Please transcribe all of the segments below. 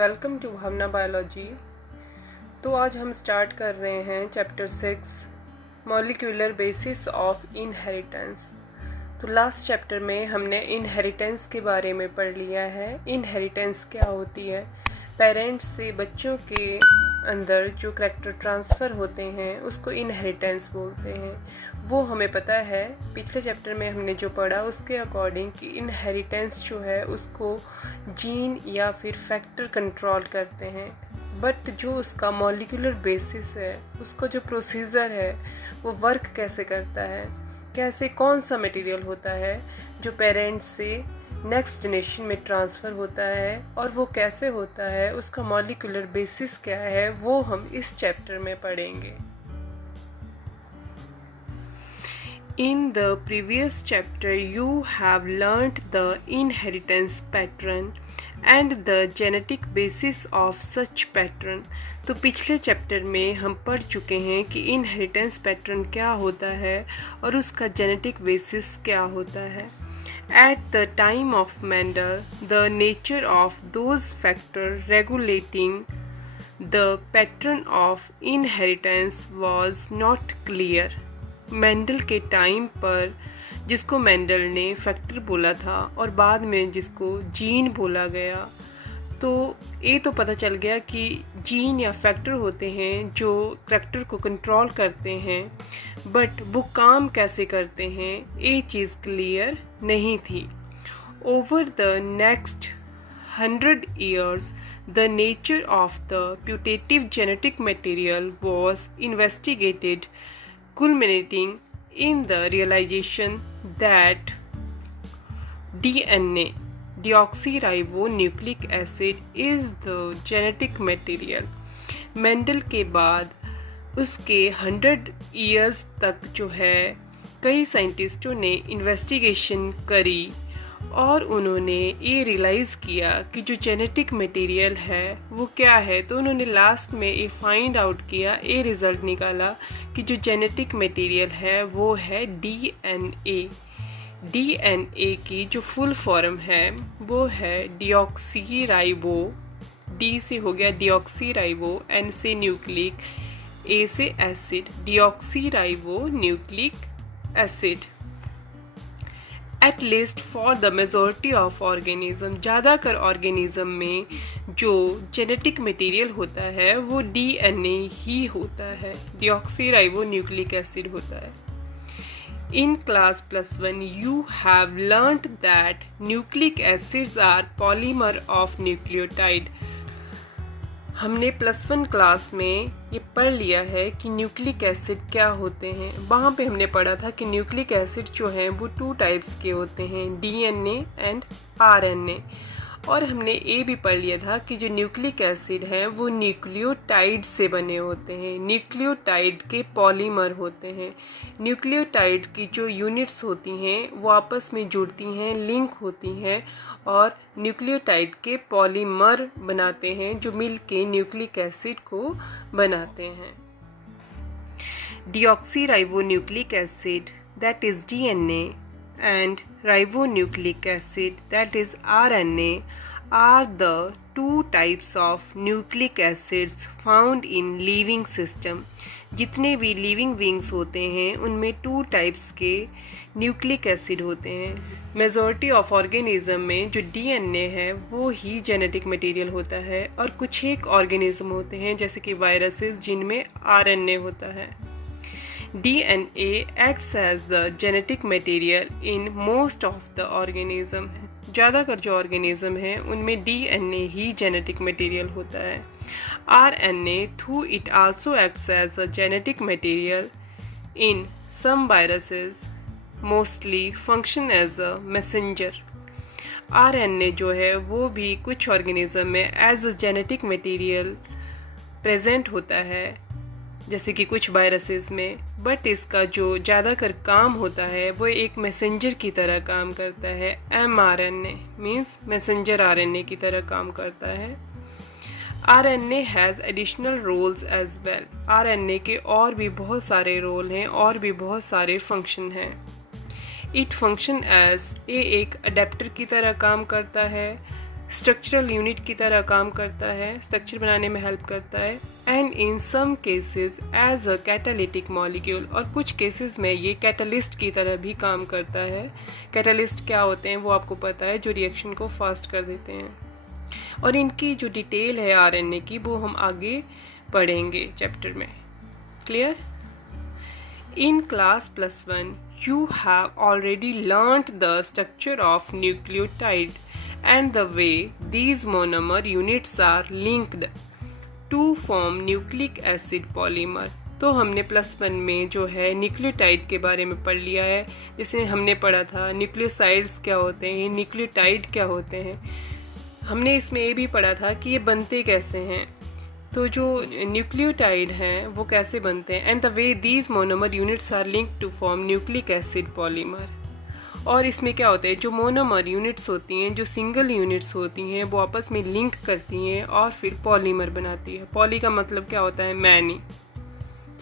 Welcome to Bhavna biology. तो आज हम स्टार्ट कर रहे हैं chapter 6 molecular basis of inheritance. तो लास्ट चैप्टर में हमने इनहेरिटेंस के बारे में पढ़ लिया है। इनहेरिटेंस क्या होती है, पेरेंट्स से बच्चों के अंदर जो करैक्टर ट्रांसफ़र होते हैं उसको इनहेरिटेंस बोलते हैं। वो हमें पता है, पिछले चैप्टर में हमने जो पढ़ा उसके अकॉर्डिंग कि इनहेरिटेंस जो है उसको जीन या फिर फैक्टर कंट्रोल करते हैं, बट जो उसका मॉलिक्यूलर बेसिस है, उसका जो प्रोसीजर है वो वर्क कैसे करता है, कैसे कौन सा मटेरियल होता है जो पेरेंट्स से नेक्स्ट जनरेशन में ट्रांसफ़र होता है और वो कैसे होता है, उसका मॉलिक्यूलर बेसिस क्या है, वो हम इस चैप्टर में पढ़ेंगे। In the previous chapter, you have learnt the inheritance pattern and the genetic basis of such pattern. तो पिछले चैप्टर में हम पढ़ चुके हैं कि इनहेरिटेंस पैटर्न क्या होता है और उसका जेनेटिक बेसिस क्या होता है। At the time of Mendel, the nature of those factors regulating the pattern of inheritance was not clear. Mendel के टाइम पर, जिसको मेंडल ने फैक्टर बोला था और बाद में जिसको जीन बोला गया, तो ये तो पता चल गया कि जीन या फैक्टर होते हैं जो करैक्टर को कंट्रोल करते हैं, बट वो काम कैसे करते हैं ये चीज़ क्लियर नहीं थी। Over the next 100 years, the nature of the putative genetic material was investigated, culminating in the realization that DNA, deoxyribonucleic acid, is the genetic material. Mendel के बाद उसके 100 years तक जो है कई साइंटिस्टों ने इन्वेस्टिगेशन करी और उन्होंने ये रियलाइज़ किया कि जो जेनेटिक मटेरियल है वो क्या है। तो उन्होंने लास्ट में ये फाइंड आउट किया, ये रिज़ल्ट निकाला कि जो जेनेटिक मटेरियल है वो है डीएनए। डीएनए की जो फुल फॉर्म है वो है डिऑक्सीराइबो, डी से हो गया डिऑक्सीराइबो, एन से न्यूक्लिक, ए से acid, deoxyribo nucleic acid. At least for the majority of organism, ज़्यादातर ऑर्गेनिज्म में जो जेनेटिक मटेरियल होता है वो डीएनए ही होता है, डिऑक्सीराइबो न्यूक्लिक एसिड होता है। In class +1 you have learned that nucleic acids are polymer of nucleotide. हमने +1 क्लास में ये पढ़ लिया है कि न्यूक्लिक एसिड क्या होते हैं। वहाँ पे हमने पढ़ा था कि न्यूक्लिक एसिड जो हैं वो 2 टाइप्स के होते हैं, डीएनए एंड आरएनए। और हमने ये भी पढ़ लिया था कि जो न्यूक्लिक एसिड हैं वो न्यूक्लियोटाइड से बने होते हैं, न्यूक्लियोटाइड के पॉलीमर होते हैं। न्यूक्लियोटाइड की जो यूनिट्स होती हैं वो आपस में जुड़ती हैं, लिंक होती हैं और न्यूक्लियोटाइड के पॉलीमर बनाते हैं जो मिल के न्यूक्लिक एसिड को बनाते हैं। Deoxyribonucleic acid, that is DNA, and ribonucleic acid, that is RNA, are the 2 types of nucleic acids found in living system. जितने भी लिविंग बींग्स होते हैं उनमें 2 टाइप्स के न्यूक्लिक एसिड होते हैं। मेजॉरिटी ऑफ ऑर्गेनिज्म में जो डीएनए है वो ही जेनेटिक मटेरियल होता है और कुछ एक ऑर्गेनिज्म होते हैं जैसे कि वायरसेस जिनमें आरएनए होता है। DNA acts as the genetic material in most of the organism. ज़्यादातर जो ऑर्गेनिज्म हैं उनमें DNA ही जेनेटिक मटेरियल होता है। RNA through it also acts as a genetic material in some viruses, mostly function as a messenger. RNA जो है वो भी कुछ ऑर्गेनिज्म में as a genetic material present होता है जैसे कि कुछ वायरसेस में, बट इसका जो ज़्यादातर काम होता है वो एक मैसेंजर की तरह काम करता है। mRNA मीन्स मैसेंजर आरएनए की तरह काम करता है। RNA has additional roles as well. RNA के और भी बहुत सारे रोल हैं और भी बहुत सारे फंक्शन हैं। इट फंक्शन एज, ये एक अडेप्टर की तरह काम करता है स्ट्रक्चरल यूनिट की तरह काम करता है, स्ट्रक्चर बनाने में हेल्प करता है, and in some cases as a catalytic molecule, और कुछ केसेस में ये कैटलिस्ट की तरह भी काम करता है। कैटलिस्ट क्या होते हैं वो आपको पता है, जो रिएक्शन को फास्ट कर देते हैं। और इनकी जो डिटेल है आरएनए की वो हम आगे पढ़ेंगे चैप्टर में। Clear? In class +1, you have already learnt the structure of nucleotide and the way these monomer units are linked to form nucleic acid polymer। तो हमने +1 में जो है न्यूक्लियोटाइड के बारे में पढ़ लिया है। जैसे हमने पढ़ा था न्यूक्लियोसाइड्स क्या होते हैं, न्यूक्लियोटाइड क्या होते हैं। हमने इसमें ये भी पढ़ा था कि ये बनते कैसे हैं, तो जो न्यूक्लियोटाइड हैं वो कैसे बनते हैं, and the way these monomer units are linked to form nucleic acid polymer. और इसमें क्या होता है, जो मोनोमर यूनिट्स होती हैं, जो सिंगल यूनिट्स होती हैं, वो आपस में लिंक करती हैं और फिर पॉलीमर बनाती है। पॉली का मतलब क्या होता है, मैनी,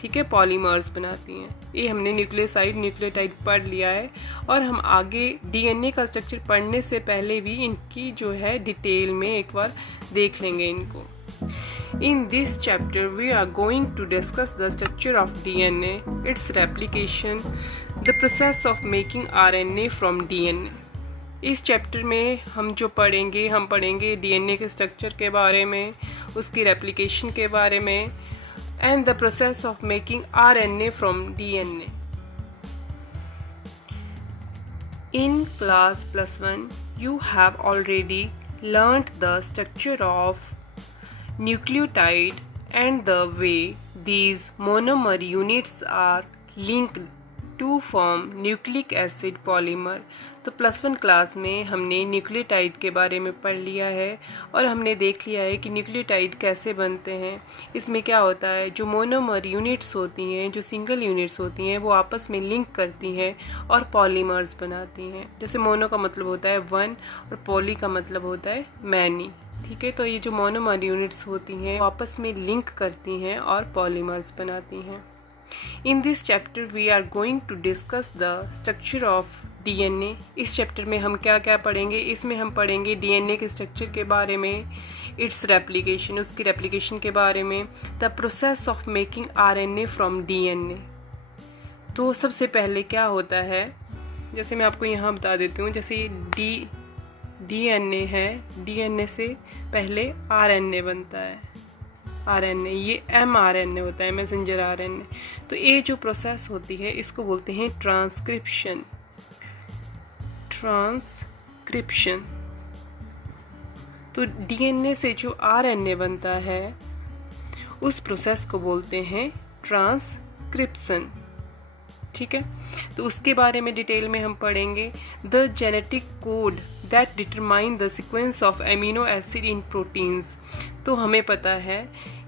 ठीक है, पॉलीमर्स बनाती हैं। ये हमने न्यूक्लियोसाइड न्यूक्लियोटाइड पढ़ लिया है, और हम आगे डीएनए का स्ट्रक्चर पढ़ने से पहले भी इनकी जो है डिटेल में एक बार देख लेंगे इनको। In this chapter, we are going to discuss the structure of DNA, its replication, the process of making RNA from DNA. इस चैप्टर में हम जो पढ़ेंगे, हम पढ़ेंगे डीएनए के स्ट्रक्चर के बारे में, उसकी रेप्लिकेशन के बारे में, and the process of making RNA from DNA. In class +1, you have already learnt the structure of nucleotide and the way these monomer units are linked to form nucleic acid polymer। तो +1 class में हमने nucleotide के बारे में पढ़ लिया है, और हमने देख लिया है कि न्यूक्लियोटाइड कैसे बनते हैं। इसमें क्या होता है, जो मोनोमर यूनिट्स होती हैं, जो सिंगल यूनिट्स होती हैं, वो आपस में लिंक करती हैं और पॉलीमर्स बनाती हैं। जैसे मोनो का मतलब होता है वन और पॉली का मतलब होता है मैनी, ठीक है। तो ये जो मोनोमर यूनिट्स होती हैं वो आपस में लिंक करती हैं और पॉलीमर्स बनाती हैं। In this chapter we are going to discuss the structure of DNA. इस चैप्टर में हम क्या क्या पढ़ेंगे, इसमें हम पढ़ेंगे डीएनए के स्ट्रक्चर के बारे में, इट्स रेप्लिकेशन, उसकी रेप्लिकेशन के बारे में, the process of making RNA from DNA. तो सबसे पहले क्या होता है, जैसे मैं आपको यहाँ बता देती हूँ, जैसे डीएनए है, डीएनए से पहले आरएनए बनता है, आरएनए, ये एमआरएनए होता है, मैसेंजर आरएनए। तो ये जो प्रोसेस होती है इसको बोलते हैं ट्रांसक्रिप्शन। ट्रांसक्रिप्शन। तो डीएनए से जो आरएनए बनता है उस प्रोसेस को बोलते हैं ट्रांसक्रिप्शन, ठीक है। तो उसके बारे में डिटेल में हम पढ़ेंगे। The genetic code that determine the sequence of amino acid in proteins. तो हमें पता है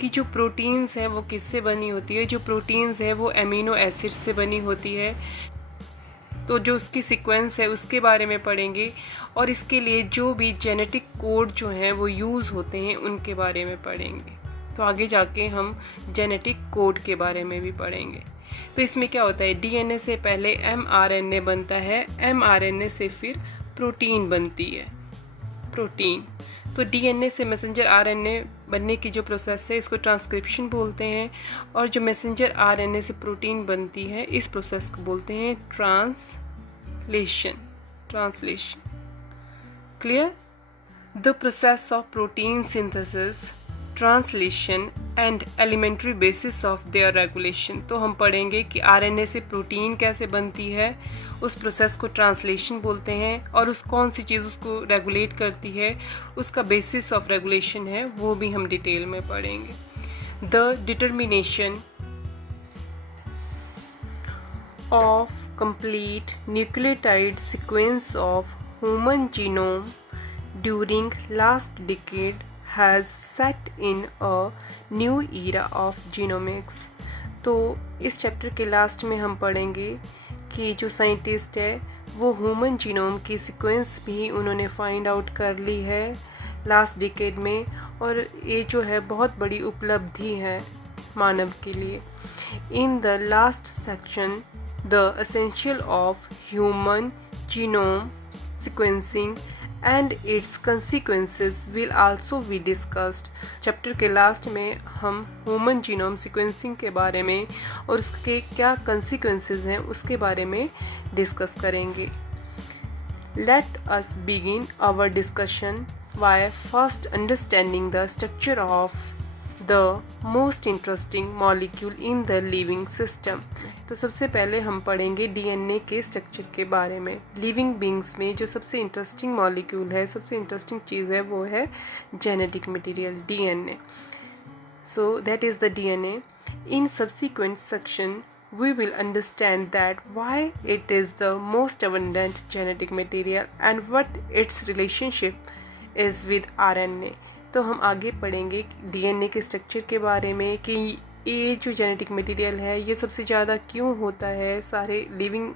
कि जो प्रोटीन्स है वो किससे बनी होती है, जो प्रोटीन्स है वो एमिनो एसिड से बनी होती है। तो जो उसकी सीक्वेंस है उसके बारे में पढ़ेंगे, और इसके लिए जो भी जेनेटिक कोड जो हैं वो यूज़ होते हैं उनके बारे में पढ़ेंगे। तो आगे जाके हम जेनेटिक कोड के बारे में भी पढ़ेंगे। तो इसमें क्या होता है, डीएनए से पहले एमआरएनए बनता है, एमआरएनए से फिर प्रोटीन बनती है, प्रोटीन। तो डीएनए से मैसेंजर आरएनए बनने की जो प्रोसेस है इसको ट्रांसक्रिप्शन बोलते हैं, और जो मैसेंजर आरएनए से प्रोटीन बनती है इस प्रोसेस को बोलते हैं translation. Translation, clear? The process of protein synthesis, translation and elementary basis of their regulation. तो हम पढ़ेंगे कि आरएनए से प्रोटीन कैसे बनती है, उस प्रोसेस को ट्रांसलेशन बोलते हैं, और उस कौन सी चीज़ उसको रेगुलेट करती है, उसका बेसिस ऑफ रेगुलेशन है, वो भी हम डिटेल में पढ़ेंगे। The determination of complete nucleotide sequence of human genome during last decade has set in a new era of genomics। तो इस चैप्टर के लास्ट में हम पढ़ेंगे कि जो साइंटिस्ट है वो ह्यूमन जीनोम की सीक्वेंस भी उन्होंने फाइंड आउट कर ली है लास्ट डिकेड में, और ये जो है बहुत बड़ी उपलब्धि है मानव के लिए। In the last section the essential of human genome sequencing and its consequences will also be discussed। Chapter के लास्ट में हम ह्यूमन जीनोम सीक्वेंसिंग के बारे में और उसके क्या consequences हैं उसके बारे में डिस्कस करेंगे। Let us begin our discussion by first understanding the structure of the most interesting molecule in the living system। तो सबसे पहले हम पढ़ेंगे डीएनए के स्ट्रक्चर के बारे में। लिविंग बींग्स में जो सबसे इंटरेस्टिंग मॉलिक्यूल है, सबसे इंटरेस्टिंग चीज़ है, वो है genetic material DNA. So that is the DNA. In subsequent section we will understand that why it is the most abundant genetic material and what its relationship is with RNA। तो हम आगे पढ़ेंगे DNA के structure के बारे में कि ये जो जेनेटिक मटेरियल है ये सबसे ज़्यादा क्यों होता है, सारे लिविंग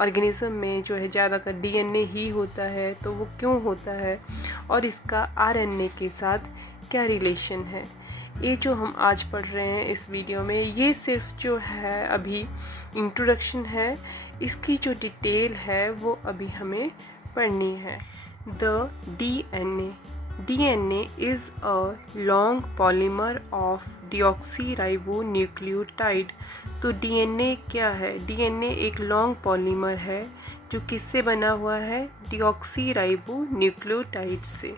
ऑर्गेनिज्म में जो है ज़्यादातर डीएनए ही होता है, तो वो क्यों होता है और इसका आरएनए के साथ क्या रिलेशन है। ये जो हम आज पढ़ रहे हैं इस वीडियो में, ये सिर्फ जो है अभी इंट्रोडक्शन है, इसकी जो डिटेल है वो अभी हमें पढ़नी है। The DNA is a long polymer of deoxyribonucleotide। तो DNA क्या है? DNA एक लॉन्ग पॉलीमर है जो किससे बना हुआ है? deoxyribonucleotide से।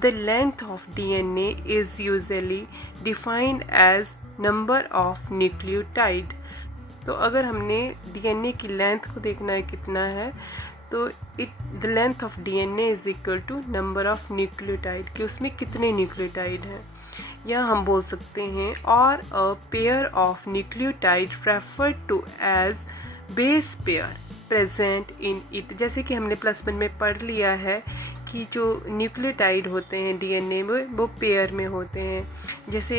The length of DNA is usually defined as number of nucleotide। तो अगर हमने DNA की लेंथ को देखना है कितना है, तो the length of DNA is equal to number of nucleotide, कि उसमें कितने न्यूक्लियोटाइड हैं। या हम बोल सकते हैं और a pair of nucleotide referred to as base pair present in it. जैसे कि हमने +1 में पढ़ लिया है कि जो न्यूक्लियोटाइड होते हैं डीएनए में वो पेयर में होते हैं। जैसे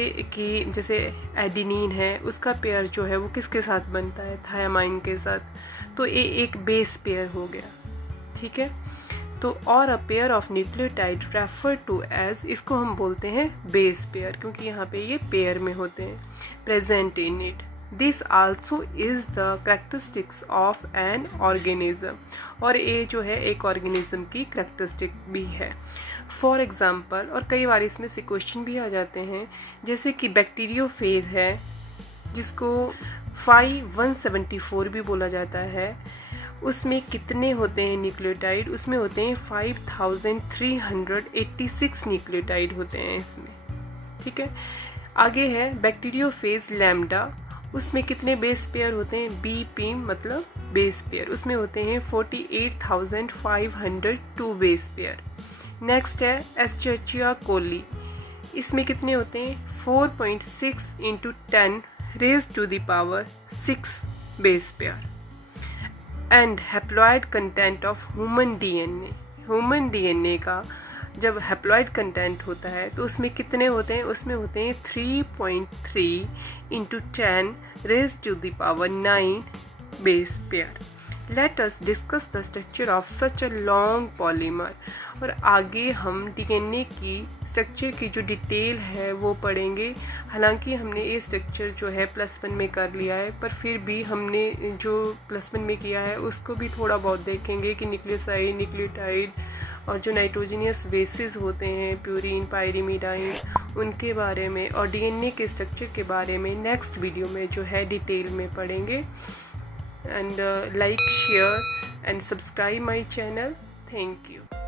एडेनिन है, उसका पेयर जो है वो किसके साथ बनता है? थायामाइन के साथ। तो ये एक बेस पेयर हो गया, ठीक है। तो और a pair of nucleotide refer to as, इसको हम बोलते हैं बेस पेयर, क्योंकि यहाँ पे ये पेयर में होते हैं। Present in it, this also is the characteristics of an organism. और ये जो है एक ऑर्गेनिज्म की कैरेक्टरिस्टिक भी है। फॉर एग्जाम्पल, और कई बार इसमें से क्वेश्चन भी आ जाते हैं, जैसे कि बैक्टीरियोफेज है जिसको 5174 भी बोला जाता है, उसमें कितने होते हैं न्यूक्लियोटाइड? उसमें होते हैं 5386 न्यूक्लियोटाइड होते हैं इसमें, ठीक है। आगे है बैक्टीरियोफेज लैम्डा, उसमें कितने बेस पेयर होते हैं? BP मतलब बेस पेयर, उसमें होते हैं 48,502 बेस पेयर। नेक्स्ट है एस्चर्चिया कोली, इसमें कितने होते हैं? 4.6 × 10 raised to the power 6 base pair। And haploid content of human DNA का जब हैप्लॉइड कंटेंट होता है तो उसमें कितने होते हैं? उसमें होते हैं 3.3 × 10 raised to the power 9 base pair। Let us discuss the structure of such a long polymer। और आगे हम डीएनए की स्ट्रक्चर की जो डिटेल है वो पढ़ेंगे। हालांकि हमने ये स्ट्रक्चर जो है +1 में कर लिया है, पर फिर भी हमने जो +1 में किया है उसको भी थोड़ा बहुत देखेंगे कि न्यूक्लियोसाइड, न्यूक्लियोटाइड और जो नाइट्रोजनियस बेसिस होते हैं, प्यूरिन, पायरीमिडाइन, उनके बारे में और डीएनए के स्ट्रक्चर के बारे में नेक्स्ट वीडियो में जो है डिटेल में पढ़ेंगे। and like, share and subscribe my channel. Thank you.